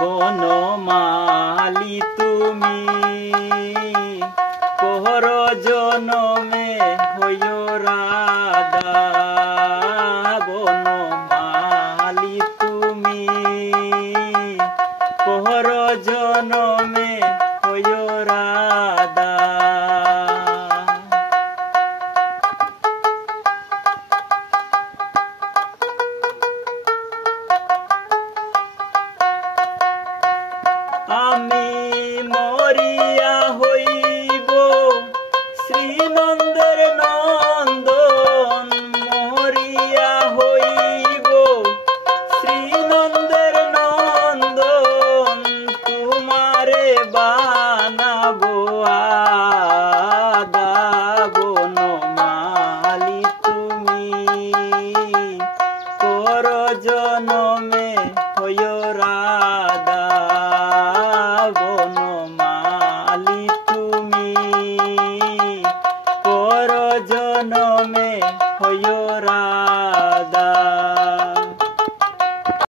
বনমালী তুমি পর জনমে হইও রাধা। বনমালী তুমি পর জনমে হইও রাধা। আমি মরিয়া হইব শ্রীনন্দের নন্দন, মরিয়া হইব শ্রীনন্দের নন্দন, তোমারে বানাবো আদা। বনমালী তুমি পর জনমে